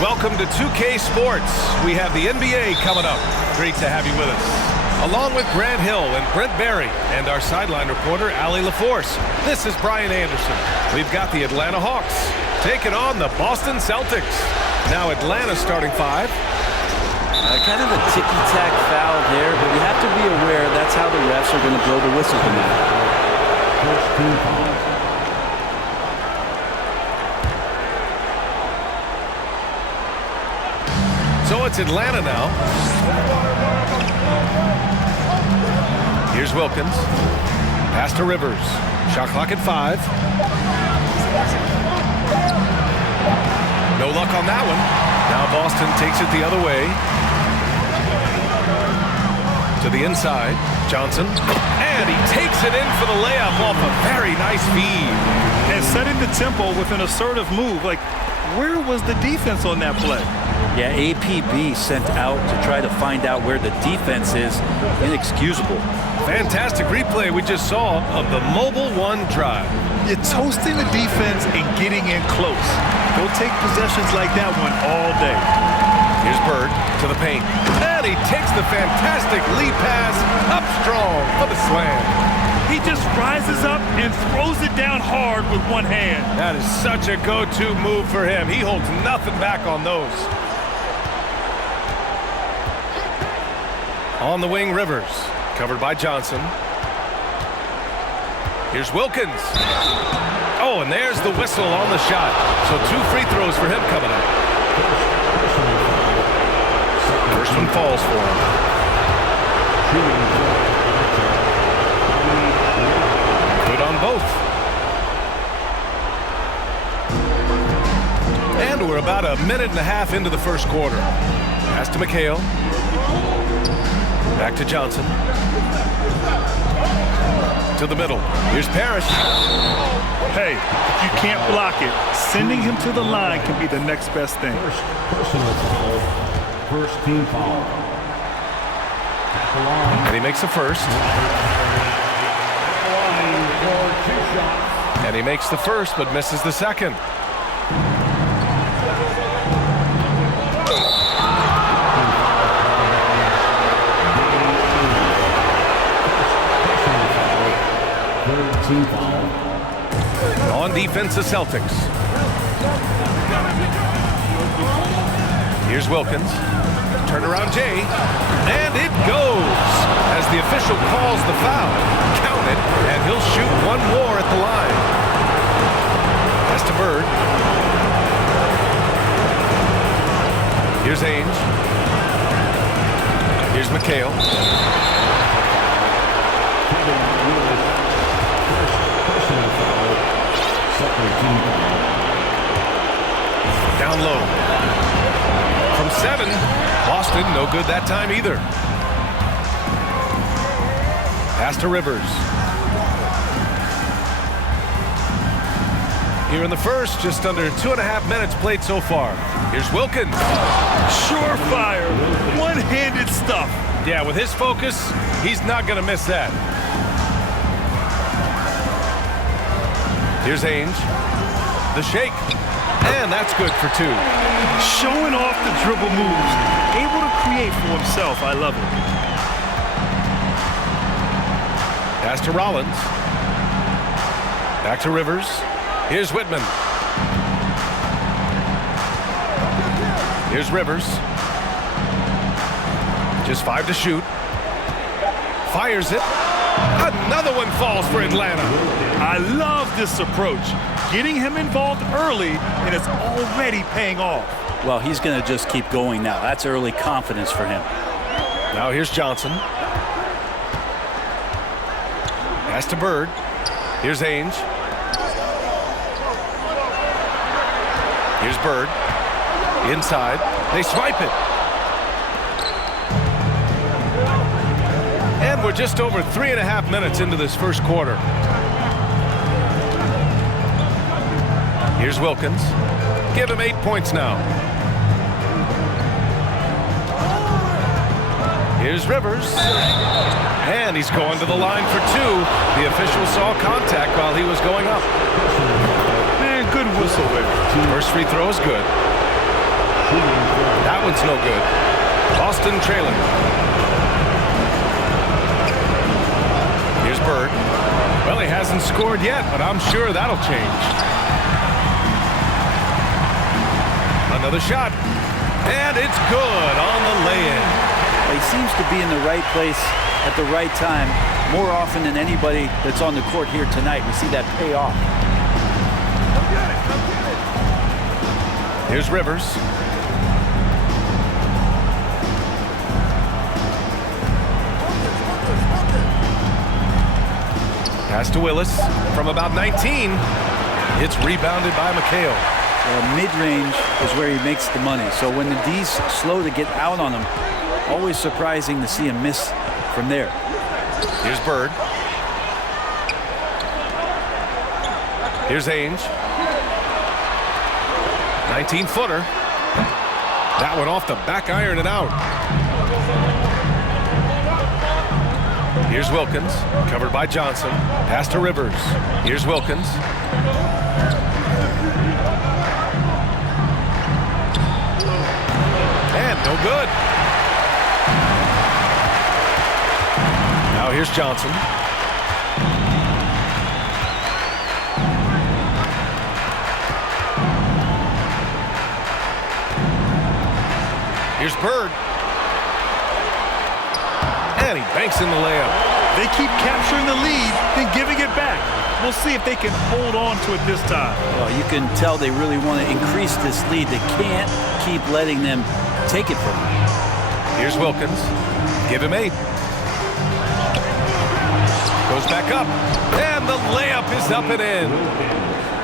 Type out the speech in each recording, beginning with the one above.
Welcome to 2K Sports. We have the NBA coming up. Great to have you with us. Along with Grant Hill and Brent Barry and our sideline reporter, Allie LaForce. This is Brian Anderson. We've got the Atlanta Hawks taking on the Boston Celtics. Now Atlanta starting five. Kind of a ticky-tack foul there, but you have to be aware that's how the refs are going to blow the whistle for that. First team foul. So it's Atlanta now. Here's Wilkins. Pass to Rivers. Shot clock at 5. No luck on that one. Now Boston takes it the other way. To the inside. Johnson. And he takes it in for the layup off a very nice feed. And setting the tempo with an assertive move. Like, where was the defense on that play? Yeah, APB sent out to try to find out where the defense is. Inexcusable. Fantastic replay we just saw of the Mobile One drive. You're toasting the defense and getting in close. They'll take possessions like that one all day. Here's Bird to the paint. And he takes the fantastic lead pass up strong for the slam. He just rises up and throws it down hard with one hand. That is such a go-to move for him. He holds nothing back on those. On the wing, Rivers. Covered by Johnson. Here's Wilkins. Oh, and there's the whistle on the shot. So 2 free throws for him coming up. First one falls for him. Good on both. And we're about a minute and a half into the first quarter. Pass to McHale. Back to Johnson. To the middle. Here's Parrish. Hey, if you can't block it, sending him to the line can be the next best thing. Personal foul. First team foul. And he makes the first. And he makes the first, but misses the second. Team foul. On defense, the Celtics. Here's Wilkins. Turnaround Jay. And it goes. As the official calls the foul. Count it, and he'll shoot one more at the line. Pass to Bird. Here's Ainge. Here's McHale. Down low. From 7. Boston, no good that time either. Pass to Rivers. Here in the first, just under 2.5 minutes played so far. Here's Wilkins. Surefire, one-handed stuff. Yeah, with his focus, he's not going to miss that. Here's Ainge. The shake. And that's good for 2. Showing off the dribble moves. Able to create for himself. I love it. Pass to Rollins. Back to Rivers. Here's Whitman. Here's Rivers. Just 5 to shoot. Fires it. Another one falls for Atlanta. I love this approach. Getting him involved early, and it's already paying off. Well, he's going to just keep going now. That's early confidence for him. Now here's Johnson. Pass to Bird. Here's Ainge. Here's Bird. Inside. They swipe it. And we're just over 3.5 minutes into this first quarter. Here's Wilkins. Give him 8 points now. Here's Rivers. And he's going to the line for 2. The official saw contact while he was going up. Man, good whistle there. First free throw is good. That one's no good. Boston trailing. Here's Bird. Well, he hasn't scored yet, but I'm sure that'll change. Another shot. And it's good on the lay-in. He seems to be in the right place at the right time more often than anybody that's on the court here tonight. We see that pay off. Here's Rivers. Pass to Willis from about 19. It's rebounded by McHale. Mid-range is where he makes the money. So when the D's slow to get out on him, always surprising to see him miss from there. Here's Bird. Here's Ainge. 19-footer. That one off the back iron and out. Here's Wilkins, covered by Johnson. Pass to Rivers. Here's Wilkins. And no good. Now here's Johnson. Here's Bird. And he banks in the layup. They keep capturing the lead and giving it back. We'll see if they can hold on to it this time. Well, you can tell they really want to increase this lead. They can't keep letting them take it from them. Here's Wilkins. Give him 8. Goes back up. And the layup is up and in.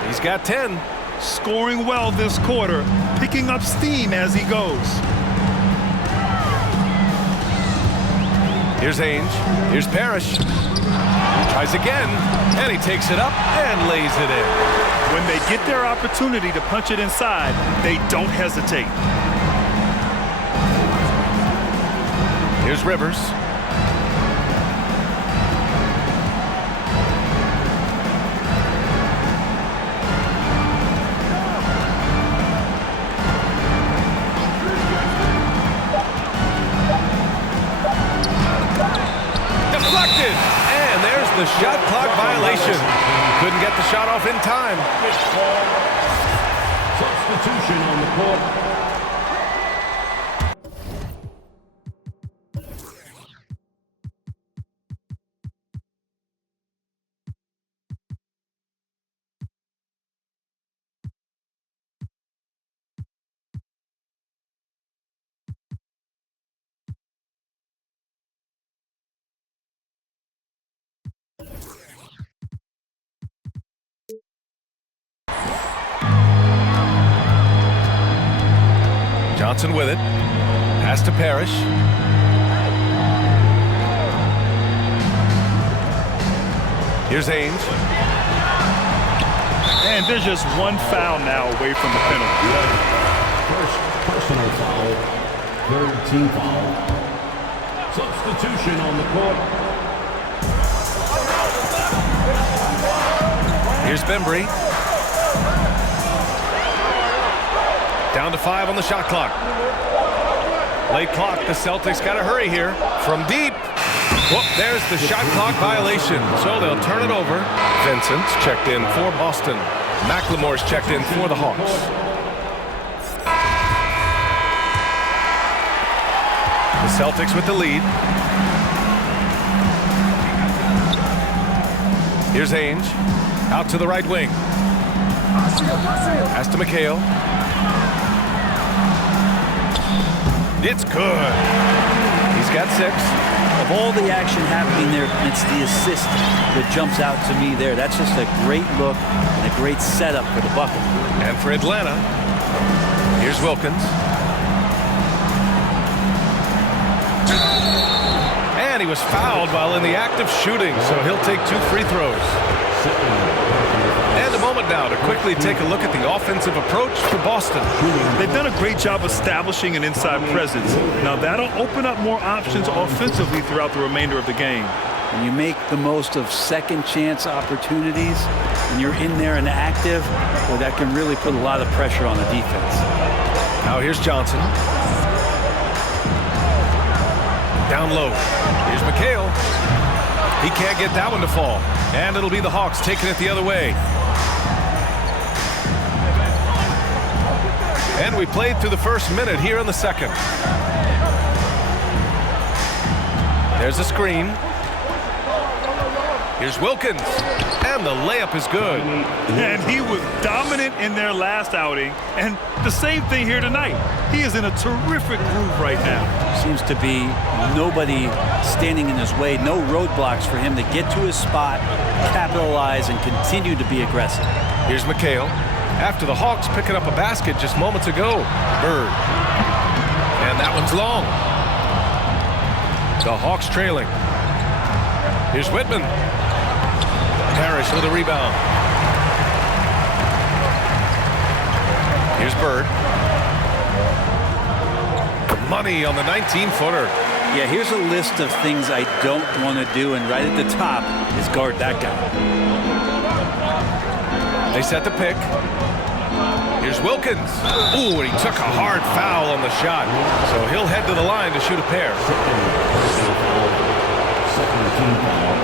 He's got 10. Scoring well this quarter, picking up steam as he goes. Here's Ainge. Here's Parrish. Tries again, and he takes it up and lays it in. When they get their opportunity to punch it inside, they don't hesitate. Here's Rivers. Deflected, and there's the shot clock violation. Couldn't get the shot off in time. Substitution on the court. Johnson with it. Pass to Parrish. Here's Ainge. And there's just one foul now away from the penalty. First personal foul. Third team foul. Substitution on the court. Here's Bembry. Down to 5 on the shot clock. Late clock. The Celtics got to hurry here. From deep. Whoop, there's the shot clock violation. So they'll turn it over. Vincent's checked in for Boston. McLemore's checked in for the Hawks. The Celtics with the lead. Here's Ainge. Out to the right wing. Pass to McHale. It's good. He's got 6. Of all the action happening there, it's the assist that jumps out to me there. That's just a great look and a great setup for the bucket. And for Atlanta, here's Wilkins. And he was fouled while in the act of shooting, so he'll take 2 free throws. And a moment now to quickly take a look at the offensive approach for Boston. They've done a great job establishing an inside presence. Now that'll open up more options offensively throughout the remainder of the game. When you make the most of second chance opportunities and you're in there and active, well, that can really put a lot of pressure on the defense. Now here's Johnson. Down low. Here's McHale. He can't get that one to fall. And it'll be the Hawks taking it the other way. And we played through the first minute here in the second. There's a screen. Here's Wilkins. And the layup is good. And he was dominant in their last outing. And the same thing here tonight. He is in a terrific groove right now. Seems to be nobody standing in his way. No roadblocks for him to get to his spot, capitalize, and continue to be aggressive. Here's McHale. After the Hawks picking up a basket just moments ago. Bird. And that one's long. The Hawks trailing. Here's Whitman. Parrish with a rebound. Here's Bird. The money on the 19-footer. Yeah, here's a list of things I don't want to do, and right at the top is guard that guy. They set the pick. Here's Wilkins. Ooh, and he took a hard foul on the shot. So he'll head to the line to shoot a pair. Second team foul.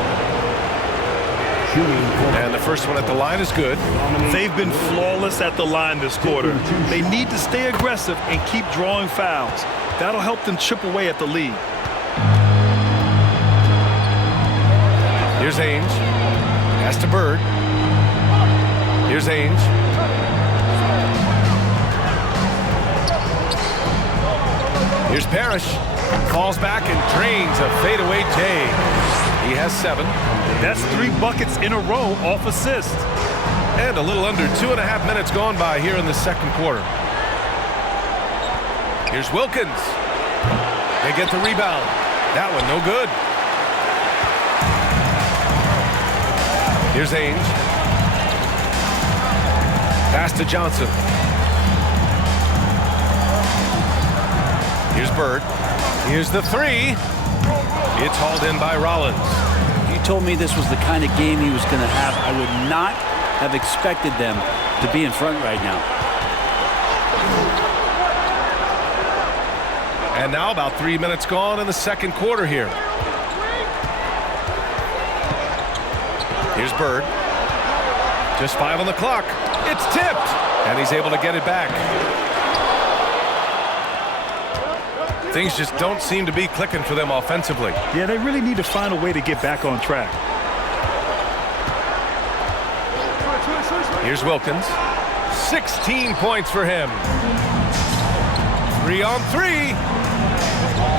And the first one at the line is good. They've been flawless at the line this quarter. They need to stay aggressive and keep drawing fouls. That'll help them chip away at the lead. Here's Ainge. Pass to Bird. Here's Ainge. Here's Parrish. Falls back and drains a fadeaway J. He has 7. That's 3 buckets in a row off assist. And a little under 2.5 minutes gone by here in the second quarter. Here's Wilkins. They get the rebound. That one no good. Here's Ainge. Pass to Johnson. Here's Bird. Here's the 3. It's hauled in by Rollins. If you told me this was the kind of game he was going to have, I would not have expected them to be in front right now. And now about 3 minutes gone in the second quarter here. Here's Bird. Just 5 on the clock. It's tipped. And he's able to get it back. Things just don't seem to be clicking for them offensively. Yeah, they really need to find a way to get back on track. Here's Wilkins. 16 points for him. 3 on 3.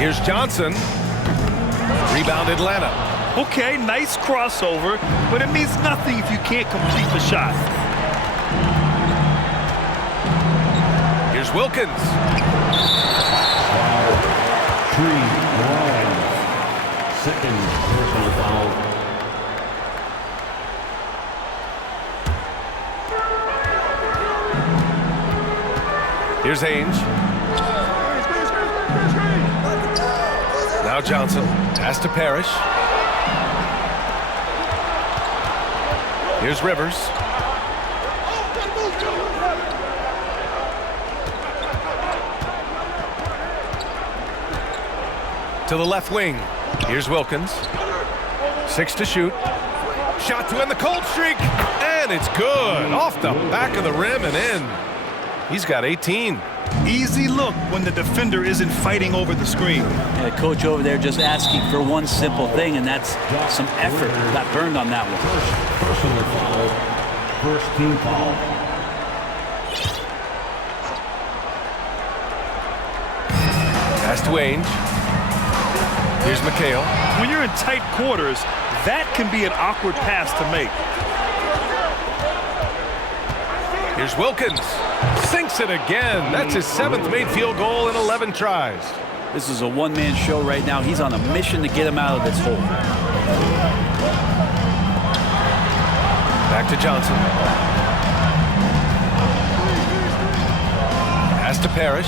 Here's Johnson. Rebound Atlanta. Okay, nice crossover, but it means nothing if you can't complete the shot. Here's Wilkins. Second personal foul. Here's Ainge. Now Johnson. Pass to Parrish. Here's Rivers. To the left wing. Here's Wilkins. 6 to shoot. Shot to end the cold streak. And it's good. Off the back of the rim and in. He's got 18. Easy look when the defender isn't fighting over the screen. And the coach over there just asking for one simple thing, and that's some effort. Got burned on that one. Personal foul. First team foul. Pass to Ainge. Here's McHale. When you're in tight quarters, that can be an awkward pass to make. Here's Wilkins. Sinks it again. That's his 7th made field goal in 11 tries. This is a one-man show right now. He's on a mission to get him out of this hole. Back to Johnson. Pass to Parrish.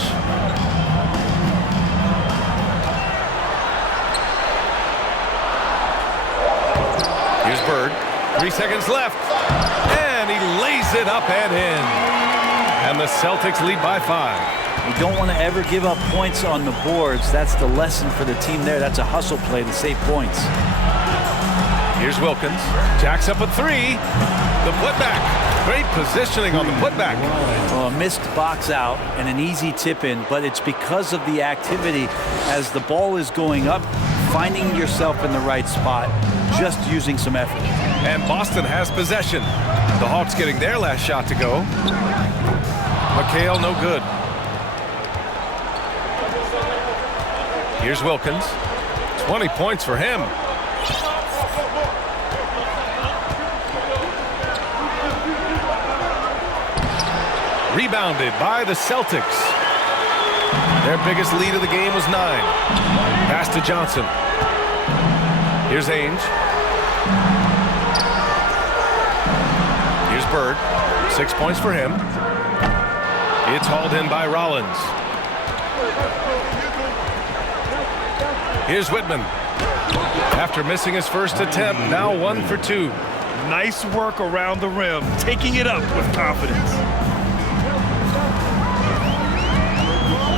Here's Bird. 3 seconds left. And he lays it up and in. And the Celtics lead by 5. You don't want to ever give up points on the boards. That's the lesson for the team there. That's a hustle play to save points. Here's Wilkins. Jacks up a 3. The putback. Great positioning on the putback. Well, a missed box out and an easy tip in, but it's because of the activity as the ball is going up, finding yourself in the right spot, just using some effort. And Boston has possession. The Hawks getting their last shot to go. McHale, no good. Here's Wilkins. 20 points for him. Rebounded by the Celtics. Their biggest lead of the game was 9. Pass to Johnson. Here's Ainge. Here's Bird. 6 points for him. It's hauled in by Rollins. Here's Whitman. After missing his first attempt, now 1 for 2. Nice work around the rim, taking it up with confidence.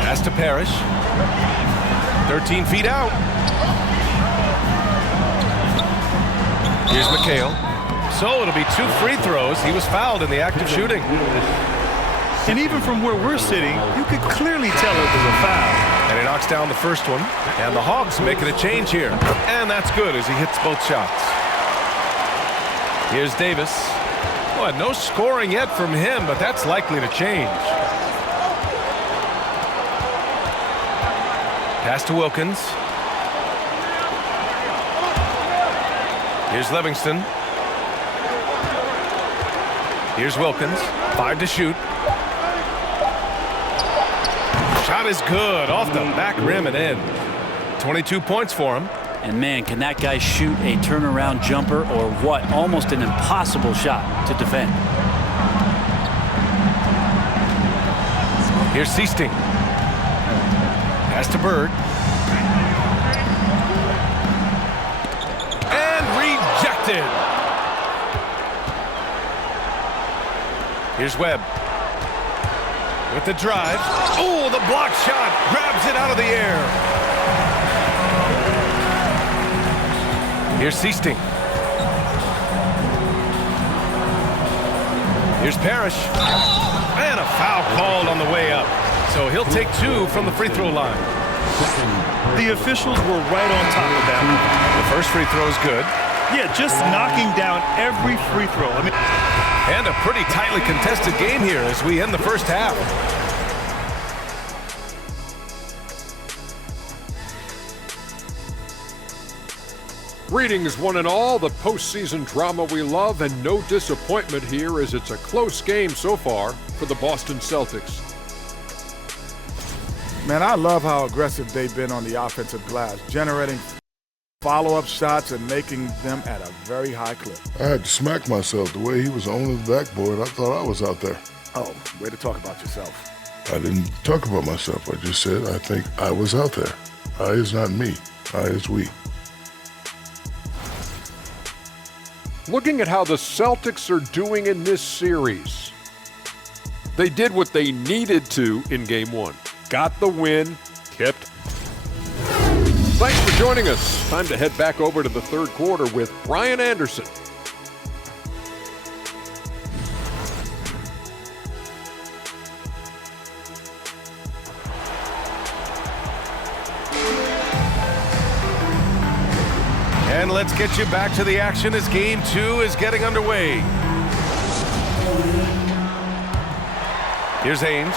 Pass to Parrish. 13 feet out. Here's McHale. So it'll be 2 free throws. He was fouled in the act of shooting. And even from where we're sitting, you could clearly tell it was a foul. And he knocks down the first one. And the Hawks making a change here. And that's good as he hits both shots. Here's Davis. Well, no scoring yet from him, but that's likely to change. Pass to Wilkins. Here's Livingston. Here's Wilkins. 5 to shoot. Shot is good. Off the back rim and in. 22 points for him. And man, can that guy shoot a turnaround jumper or what? Almost an impossible shot to defend. Here's Seasting. Pass to Bird. And rejected. Here's Webb. With the drive. Oh, the block shot. Grabs it out of the air. Here's Seasting. Here's Parrish. And a foul called on the way up. So he'll take 2 from the free throw line. The officials were right on top of that one. The first free throw is good. Yeah, just knocking down every free throw. And a pretty tightly contested game here as we end the first half. Greetings, one and all. The postseason drama we love, and no disappointment here as it's a close game so far for the Boston Celtics. Man, I love how aggressive they've been on the offensive glass, generating follow-up shots and making them at a very high clip. I had to smack myself. The way he was on his backboard, I thought I was out there. Oh, way to talk about yourself. I didn't talk about myself. I just said I think I was out there. I is not me. I is we. Looking at how the Celtics are doing in this series, they did what they needed to in Game 1. Got the win, kept. Thanks for joining us. Time to head back over to the third quarter with Brian Anderson. And let's get you back to the action as Game 2 is getting underway. Here's Ainge.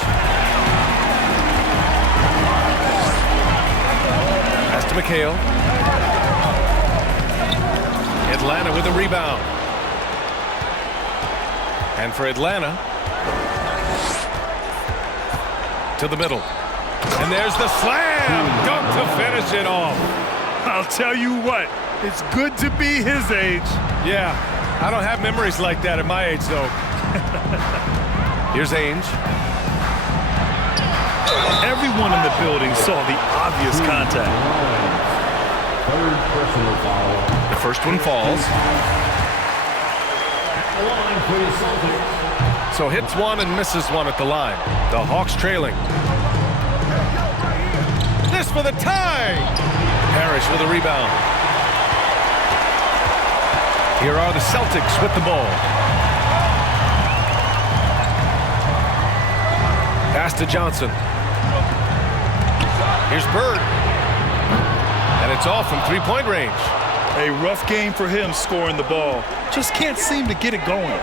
Pass to McHale. Atlanta with a rebound. And for Atlanta, to the middle. And there's the slam! Dunk to finish it off. I'll tell you what, it's good to be his age. Yeah, I don't have memories like that at my age, though. Here's Ainge. Everyone in the building saw the obvious contact. Third personal foul. The first one falls. At the line for the Celtics. so hits one and misses one at the line. The Hawks trailing. This for the tie! Parrish with a rebound. Here are the Celtics with the ball. Pass to Johnson. Here's Bird. And it's off from three-point range. A rough game for him scoring the ball. Just can't seem to get it going.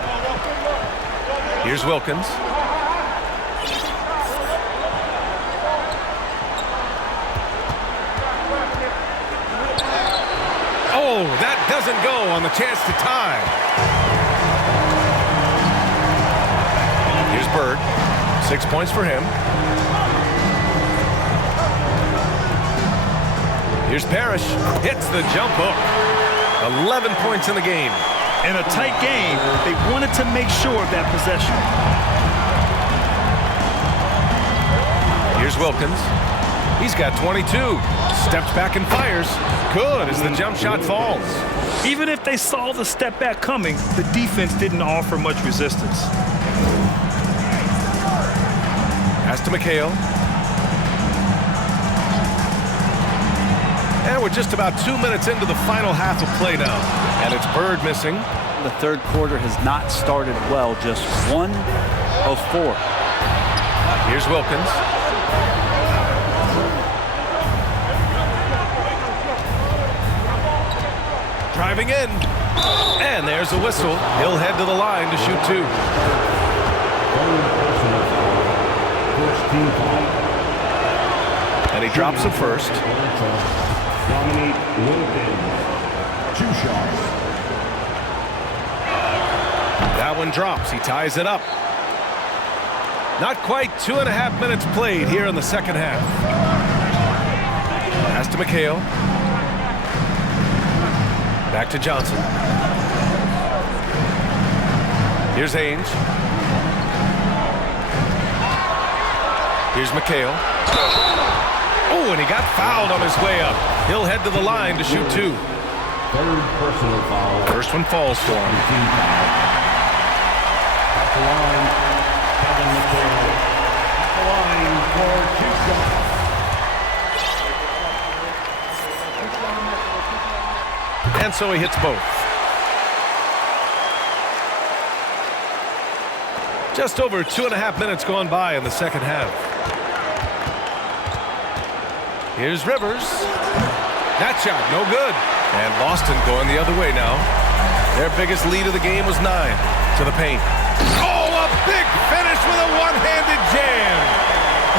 Here's Wilkins. Oh, that doesn't go on the chance to tie. Here's Bird. 6 points for him. Here's Parrish. Hits the jump hook. 11 points in the game. In a tight game, they wanted to make sure of that possession. Here's Wilkins. He's got 22. Steps back and fires. Good as the jump shot falls. Even if they saw the step back coming, the defense didn't offer much resistance. Pass to McHale. And we're just about 2 minutes into the final half of play now. And it's Bird missing. The third quarter has not started well, just 1 of 4. Here's Wilkins. Driving in. And there's a whistle. He'll head to the line to shoot 2. And he drops it first. Dominique Wilkins, 2 shots. That one drops. He ties it up. Not quite 2.5 minutes played here in the second half. Pass to McHale. Back to Johnson. Here's Ainge. Here's McHale. Oh, and he got fouled on his way up. He'll head to the line to shoot 2. Third personal foul. First one falls for him. Team foul. At the line, Kevin McHale. At the line for 2 shots. And so he hits both. Just over 2.5 minutes gone by in the second half. Here's Rivers. That shot, no good. And Boston going the other way now. Their biggest lead of the game was 9 to the paint. Oh, a big finish with a one-handed jam.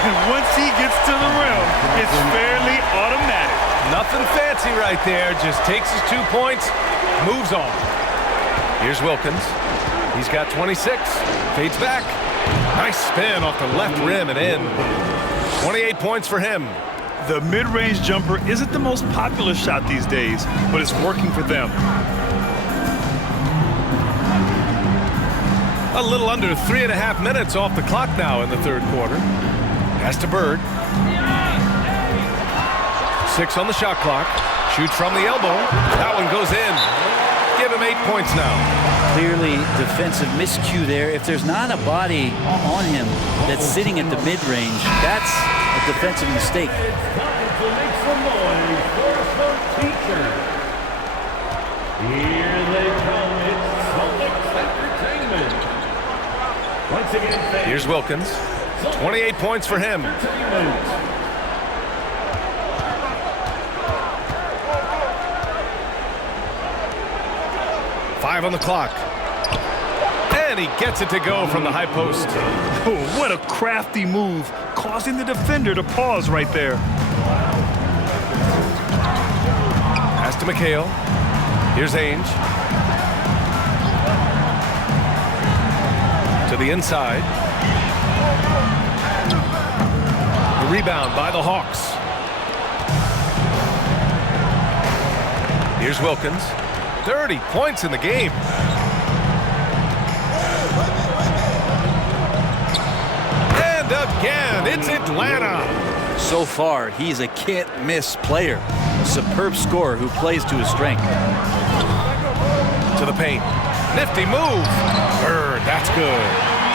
And once he gets to the rim, it's fairly automatic. Nothing fancy right there. Just takes his 2 points, moves on. Here's Wilkins. He's got 26. Fades back. Nice spin off the left rim and in. 28 points for him. The mid-range jumper isn't the most popular shot these days, but it's working for them. A little under 3.5 minutes off the clock now in the third quarter. Pass to Bird. 6 on the shot clock. Shoots from the elbow. That one goes in. Give him 8 points now. Clearly defensive miscue there. If there's not a body on him that's sitting at the mid-range, that's a defensive mistake. Time to make some noise for some teachers. Here they come. It's Celtics Entertainment. Once again, Here's Wilkins. 28 points for him. Entertainment. 5 on the clock. And he gets it to go from the high post. Oh, what a crafty move, causing the defender to pause right there. Pass to McHale. Here's Ainge. To the inside. The rebound by the Hawks. Here's Wilkins. 30 points in the game. And again, it's Atlanta. So far, he's a can't-miss player. A superb scorer who plays to his strength. To the paint. Nifty move. Bird, that's good.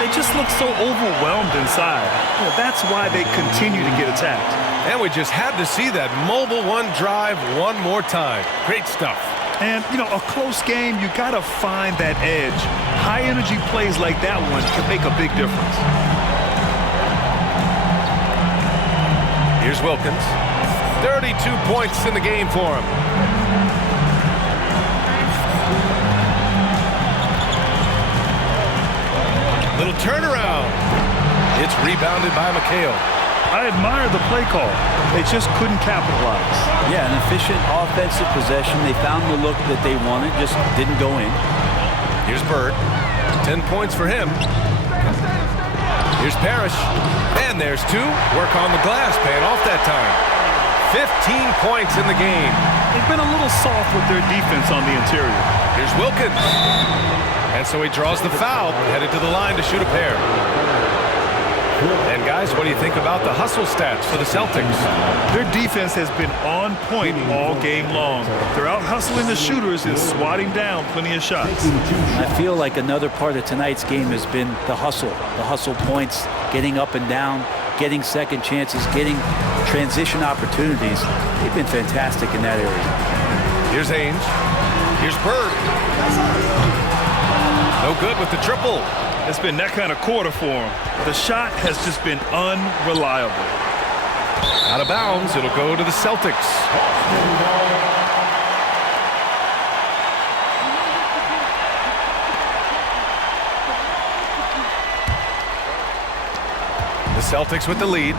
They just look so overwhelmed inside. You know, that's why they continue to get attacked. And we just had to see that mobile one drive one more time. Great stuff. And, you know, a close game, you got to find that edge. High-energy plays like that one can make a big difference. Here's Wilkins. 32 points in the game for him. Little turnaround. It's rebounded by McHale. I admire the play call. They just couldn't capitalize. Yeah, an efficient offensive possession. They found the look that they wanted, just didn't go in. Here's Bird. 10 points for him. Here's Parrish. And there's two. Work on the glass, paying off that time. 15 points in the game. They've been a little soft with their defense on the interior. Here's Wilkins. And so he draws the foul, headed to the line to shoot a pair. And guys, what do you think about the hustle stats for the Celtics? Their defense has been on point all game long. They're out hustling the shooters and swatting down plenty of shots. I feel like another part of tonight's game has been the hustle points, getting up and down, getting second chances, getting transition opportunities. They've been fantastic in that area. Here's Ainge. Here's Bird. No good with the triple. It's been that kind of quarter for him. The shot has just been unreliable. Out of bounds, it'll go to the Celtics. The Celtics with the lead.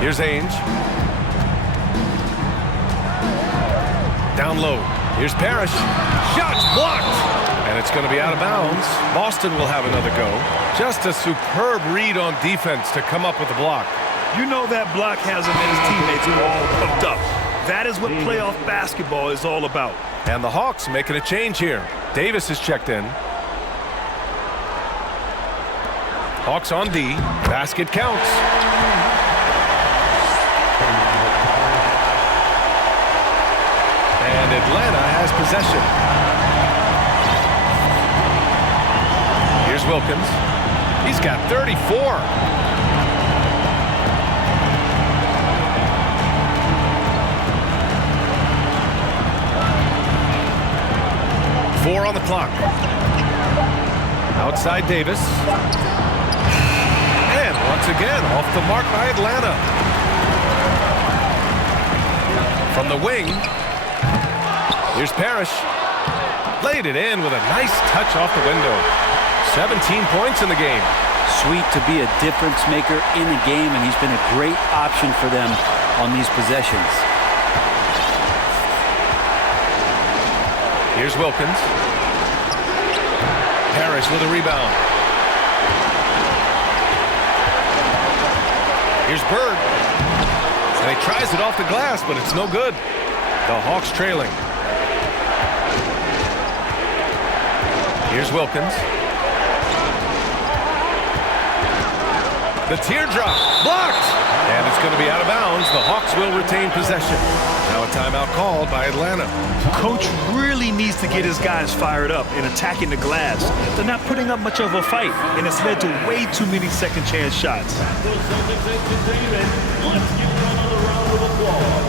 Here's Ainge. Down low. Here's Parrish. Shots blocked. And it's going to be out of bounds. Boston will have another go. Just a superb read on defense to come up with the block. You know that block has him and his teammates all hooked up. That is what playoff basketball is all about. And the Hawks making a change here. Davis is checked in. Hawks on D. Basket counts. And Atlanta has possession. Here's Wilkins. He's got 34. Four on the clock. Outside Davis. And once again, off the mark by Atlanta. From the wing. Here's Parrish. Laid it in with a nice touch off the window. 17 points in the game. Sweet to be a difference maker in the game, and he's been a great option for them on these possessions. Here's Wilkins. Parrish with a rebound. Here's Bird. And he tries it off the glass, but it's no good. The Hawks trailing. Here's Wilkins. The teardrop blocked. And it's going to be out of bounds. The Hawks will retain possession. Now a timeout called by Atlanta. Coach really needs to get his guys fired up and attacking the glass. They're not putting up much of a fight, and it's led to way too many second chance shots. Let's give them another round of applause.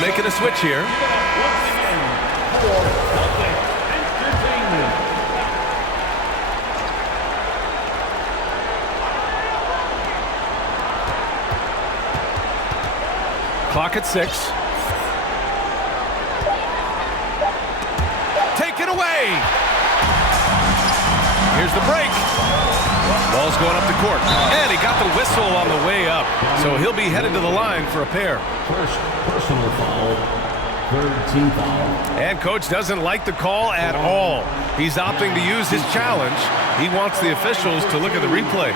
Making a switch here. clock at 6. Taken away. Here's the break. Ball's going up the court. And he got the whistle on the way up. So he'll be headed to the line for a pair. First personal foul. Third team foul. And coach doesn't like the call at all. He's opting to use his challenge. He wants the officials to look at the replay.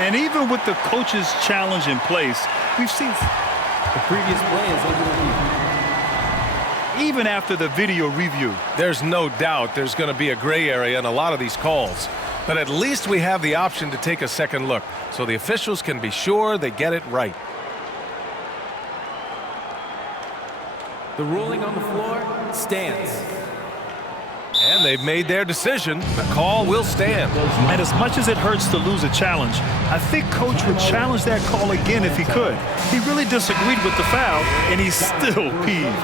And even with the coach's challenge in place, we've seen the previous play is even after the video review. There's no doubt there's going to be a gray area in a lot of these calls. But at least we have the option to take a second look so the officials can be sure they get it right. The ruling on the floor stands. And they've made their decision. The call will stand. And as much as it hurts to lose a challenge, I think coach would challenge that call again if he could. He really disagreed with the foul, and he's still peeved.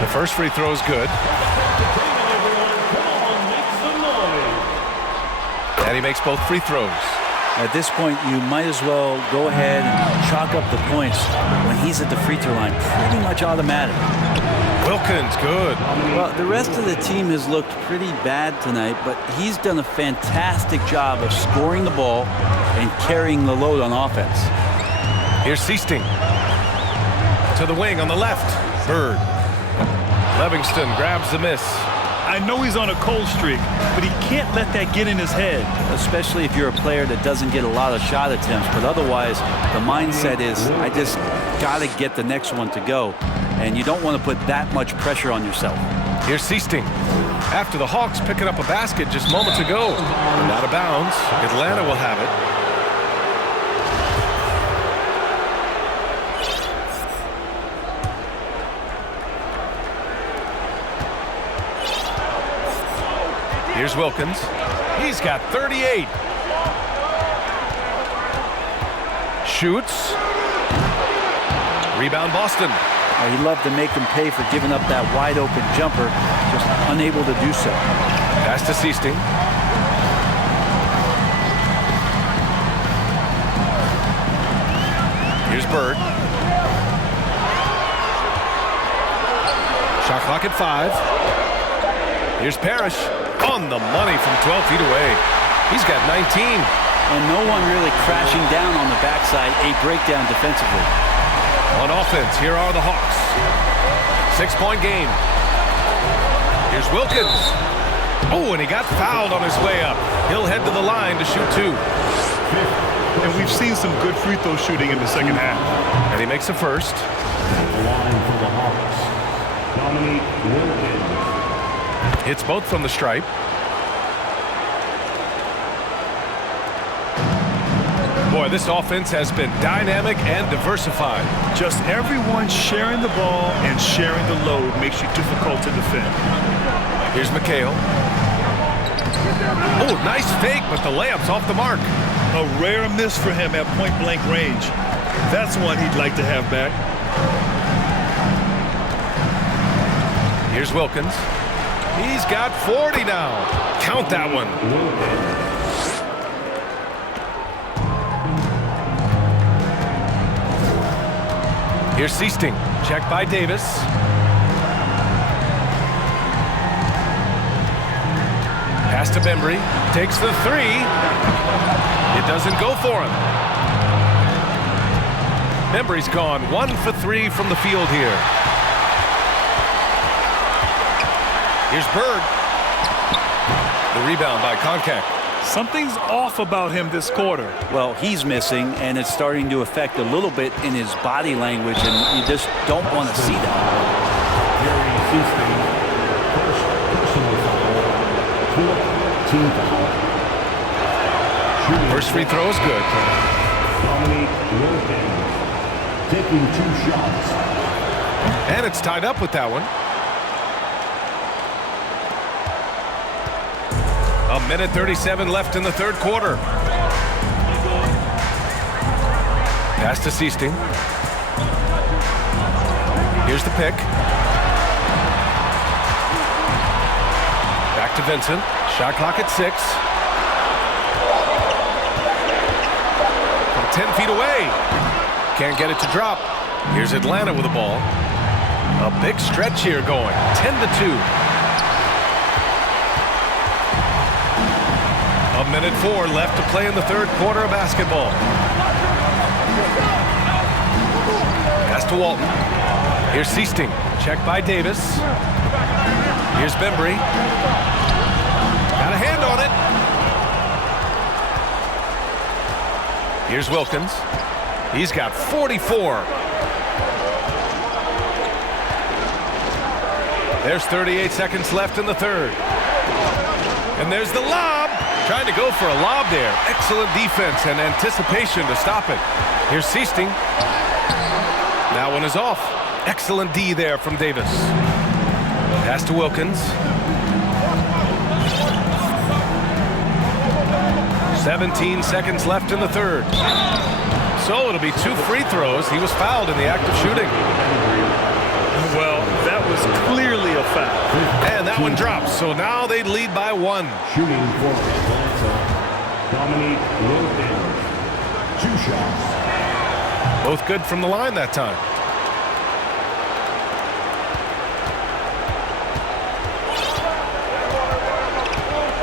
The first free throw is good. And he makes both free throws. At this point, you might as well go ahead and chalk up the points when he's at the free throw line. Pretty much automatic. Wilkins, good. Well, the rest of the team has looked pretty bad tonight, but he's done a fantastic job of scoring the ball and carrying the load on offense. Here's Seasting. To the wing on the left. Bird. Livingston grabs the miss. I know he's on a cold streak, but he can't let that get in his head. Especially if you're a player that doesn't get a lot of shot attempts, but otherwise the mindset is, I just got to get the next one to go. And you don't want to put that much pressure on yourself. Here's Seasting. After the Hawks picking up a basket just moments ago. And out of bounds. Atlanta will have it. Here's Wilkins. He's got 38. Shoots. Rebound Boston. He loved to make them pay for giving up that wide open jumper, just unable to do so. Pass to Seasting. Here's Bird. Shot clock at 5. Here's Parrish. On the money from 12 feet away. He's got 19. And no one really crashing down on the backside. A breakdown defensively. On offense, here are the Hawks. 6-point game. Here's Wilkins. Oh, and he got fouled on his way up. He'll head to the line to shoot 2. And we've seen some good free throw shooting in the second half. And he makes the first. The line for the Hawks. Dominique Wilkins. Hits both from the stripe. Boy, this offense has been dynamic and diversified. Just everyone sharing the ball and sharing the load makes you difficult to defend. Here's McHale. Oh, nice fake, but the layup's off the mark. A rare miss for him at point-blank range. That's one he'd like to have back. Here's Wilkins. He's got 40 now. Count that one. Here's Seasting. Checked by Davis. Pass to Bembry. Takes the 3. It doesn't go for him. Bembry's gone 1 for 3 from the field here. Here's Bird. The rebound by Koncak. Something's off about him this quarter. Well, he's missing, and it's starting to affect a little bit in his body language, and you just don't want to see that. Jerry Seasting. First personal foul. 4th team foul. First free throw is good. Dominique Wilkins taking 2 shots. And it's tied up with that one. A minute 37 left in the third quarter. Pass to Seasting. Here's the pick. Back to Vincent. Shot clock at 6. From 10 feet away. Can't get it to drop. Here's Atlanta with the ball. A big stretch here going. 10-2. A minute 4 left to play in the third quarter of basketball. Pass to Walton. Here's Seasting. Checked by Davis. Here's Bembry. Got a hand on it. Here's Wilkins. He's got 44. There's 38 seconds left in the third. And there's the lob. Trying to go for a lob there. Excellent defense and anticipation to stop it. Here's Seasting. That one is off. Excellent D there from Davis. Pass to Wilkins. 17 seconds left in the third. So it'll be 2 free throws. He was fouled in the act of shooting. Well, that was clearly a foul. And that one drops. So now they lead by 1. Shooting for Atlanta, Dominique Wilkins. 2 shots. Both good from the line that time.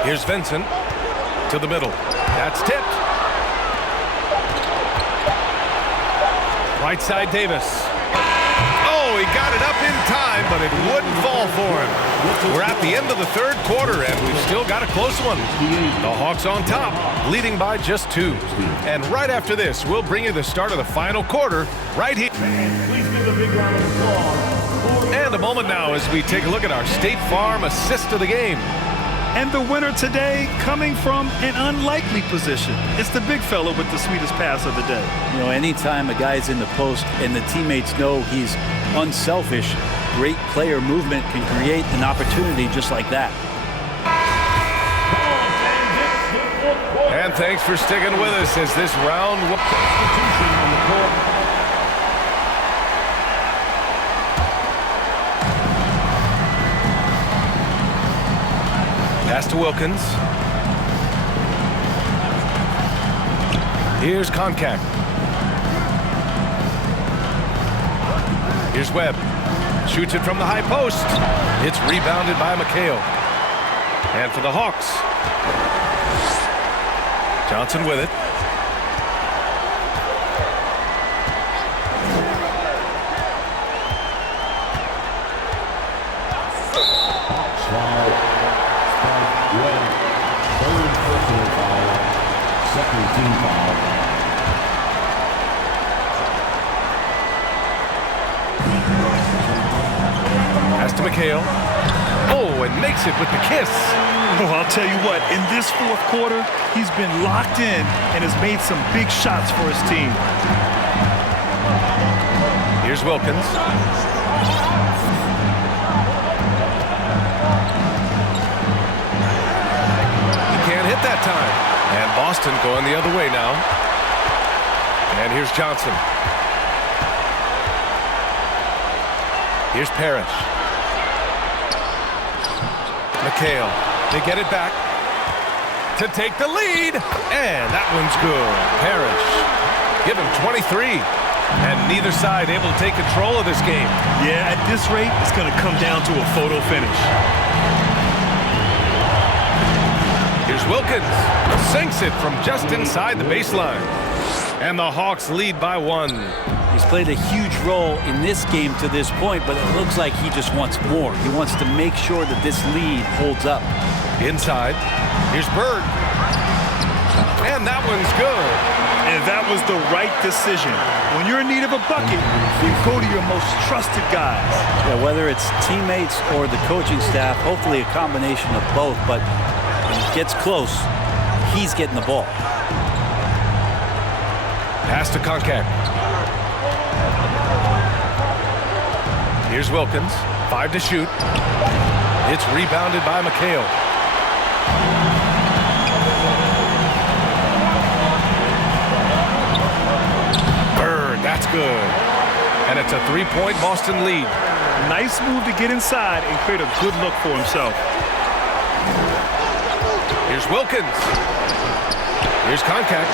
Here's Vincent to the middle. That's tipped. Right side Davis. Oh, he got it up in time, but it wouldn't fall for him. We're at the end of the third quarter, and we've still got a close one. The Hawks on top, leading by just 2. And right after this, we'll bring you the start of the final quarter right here. Please give a big round of applause. And a moment now as we take a look at our State Farm assist of the game. And the winner today coming from an unlikely position. It's the big fella with the sweetest pass of the day. You know, anytime a guy's in the post and the teammates know he's unselfish, great player movement can create an opportunity just like that. And thanks for sticking with us as this round. Pass to Wilkins. Here's Konkak. Here's Webb. Shoots it from the high post. It's rebounded by McHale. And for the Hawks, Johnson with it. Team foul. Pass to McHale. Oh, and makes it with the kiss. Oh, I'll tell you what, in this fourth quarter, he's been locked in and has made some big shots for his team. Here's Wilkins. He can't hit that time. And Boston going the other way now. And here's Johnson. Here's Parrish. McHale. They get it back to take the lead. And that one's good. Parrish. Give him 23. And neither side able to take control of this game. Yeah, at this rate, it's going to come down to a photo finish. Here's Wilkins. Sinks it from just inside the baseline. And the Hawks lead by 1. He's played a huge role in this game to this point, but it looks like he just wants more. He wants to make sure that this lead holds up. Inside. Here's Bird. And that one's good. And that was the right decision. When you're in need of a bucket, you go to your most trusted guys. Yeah, whether it's teammates or the coaching staff, hopefully a combination of both, but when it gets close, he's getting the ball. Pass to Konkak. Here's Wilkins. 5 to shoot. It's rebounded by McHale. Bird, that's good. And it's a 3-point Boston lead. Nice move to get inside and create a good look for himself. Here's Wilkins. Here's Konkak.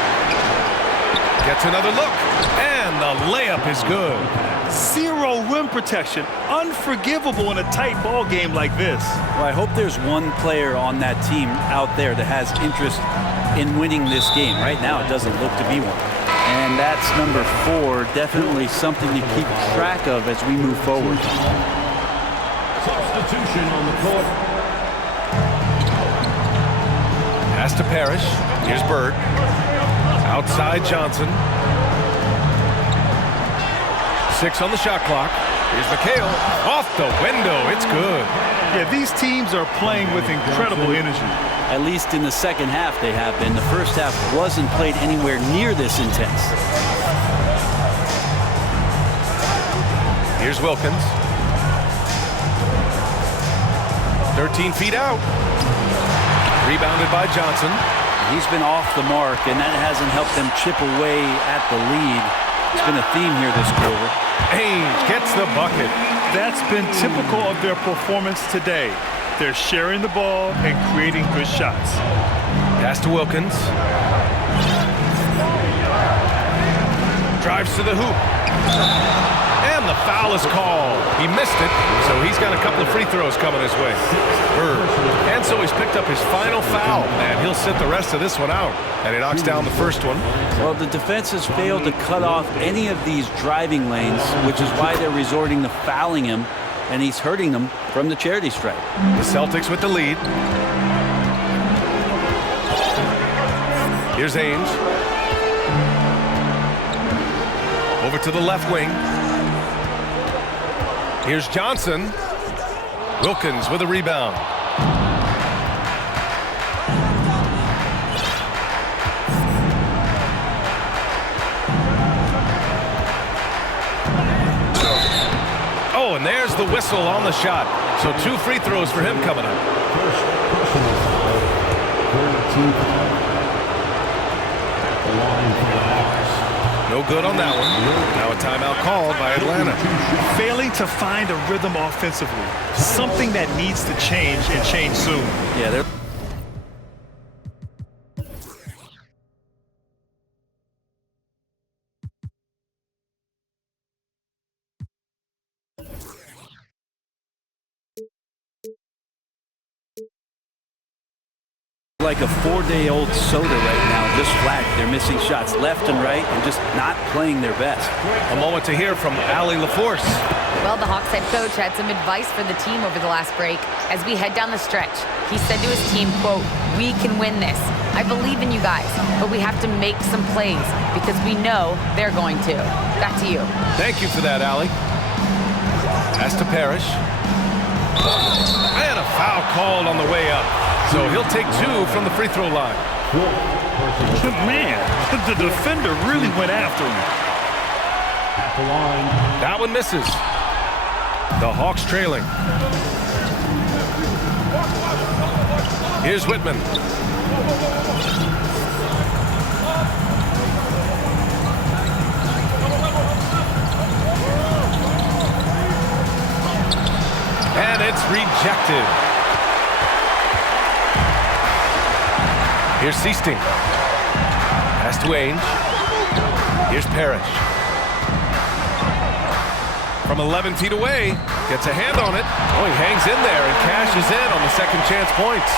Gets another look, and the layup is good. Zero rim protection. Unforgivable in a tight ball game like this. Well, I hope there's one player on that team out there that has interest in winning this game. Right now, it doesn't look to be one. And that's number 4, definitely something to keep track of as we move forward. Substitution on the court. Pass to Parrish. Here's Bird. Outside Johnson. 6 on the shot clock. Here's McHale. Off the window. It's good. Yeah, these teams are playing with incredible energy. At least in the second half they have been. The first half wasn't played anywhere near this intense. Here's Wilkins. 13 feet out. Rebounded by Johnson. He's been off the mark, and that hasn't helped them chip away at the lead. It's been a theme here this quarter. Ainge gets the bucket. That's been typical of their performance today. They're sharing the ball and creating good shots. Pass to Wilkins. Drives to the hoop. And the foul is called. He missed it, so he's got a couple of free throws coming his way. Bird. And so he's picked up his final foul, and he'll sit the rest of this one out. And he knocks down the first one. Well, the defense has failed to cut off any of these driving lanes, which is why they're resorting to fouling him, and he's hurting them from the charity stripe. The Celtics with the lead. Here's Ainge. Over to the left wing. Here's Johnson. Wilkins with a rebound. Oh, and there's the whistle on the shot. So 2 free throws for him coming up. First personal foul. 13th. The line for the Hawks. No good on that one. Now a timeout called by Atlanta. Failing to find a rhythm offensively. Something that needs to change and change soon. Yeah, they're like a 4-day-old soda right now, just flat. They're missing shots left and right and just not playing their best. A moment to hear from Ali LaForce. Well, the Hawks head coach had some advice for the team over the last break. As we head down the stretch, he said to his team, quote, "We can win this. I believe in you guys, but we have to make some plays because we know they're going to." Back to you. Thank you for that, Ali. Pass to Parrish. And a foul called on the way up. So he'll take 2 from the free throw line. Man, the defender really went after him. At the line. That one misses. The Hawks trailing. Here's Whitman. And it's rejected. Here's Seasting. Pass to Ainge. Here's Parrish. From 11 feet away, gets a hand on it. Oh, he hangs in there and cashes in on the second chance points.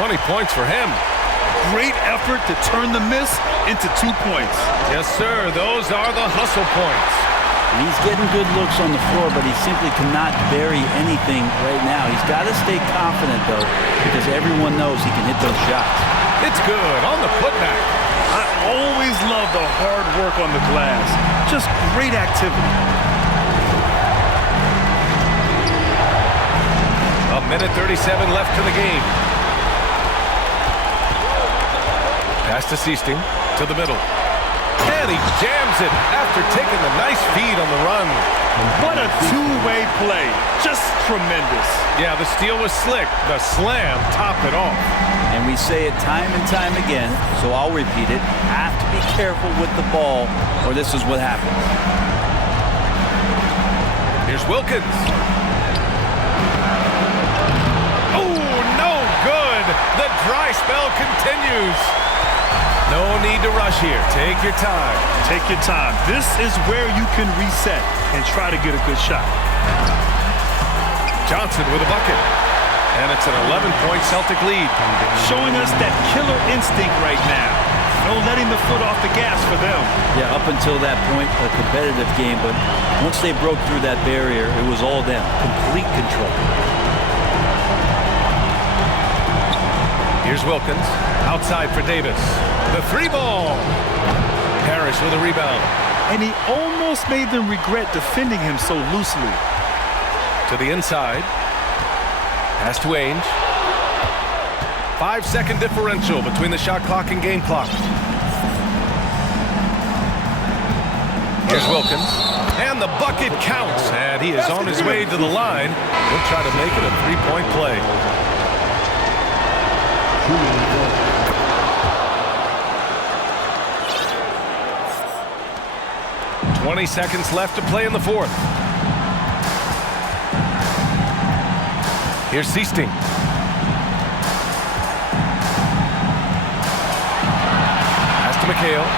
20 points for him. Great effort to turn the miss into 2 points. Yes, sir. Those are the hustle points. He's getting good looks on the floor, but he simply cannot bury anything right now. He's got to stay confident, though, because everyone knows he can hit those shots. It's good on the putback. I always love the hard work on the glass. Just great activity. A minute 37 left to the game. Pass to Seasting, to the middle. And he jams it after taking the nice feed on the run. What a two-way play. Just tremendous. Yeah, the steal was slick. The slam topped it off. And we say it time and time again, so I'll repeat it. Have to be careful with the ball, or this is what happens. Here's Wilkins. Oh, no good. The dry spell continues. No need to rush here. Take your time. Take your time. This is where you can reset and try to get a good shot. Johnson with a bucket. And it's an 11-point Celtic lead. Showing us that killer instinct right now. No letting the foot off the gas for them. Yeah, up until that point, a competitive game, but once they broke through that barrier, it was all them. Complete control. Here's Wilkins. Outside for Davis. The three ball. Parrish with a rebound. And he almost made them regret defending him so loosely. To the inside. Pass to Ainge. 5-second differential between the shot clock and game clock. Here's Wilkins. And the bucket counts. And he is on his way to the line. He'll try to make it a three-point play. 20 seconds left to play in the fourth. Here's Seasting. Pass to McHale.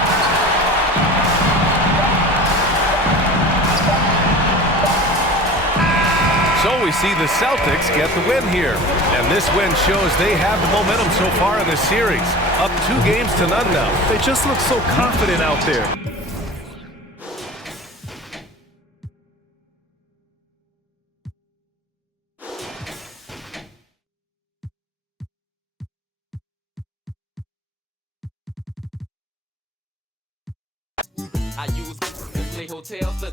So we see the Celtics get the win here. And this win shows they have the momentum so far in this series. Up 2-0 now. They just look so confident out there. I use play hotels,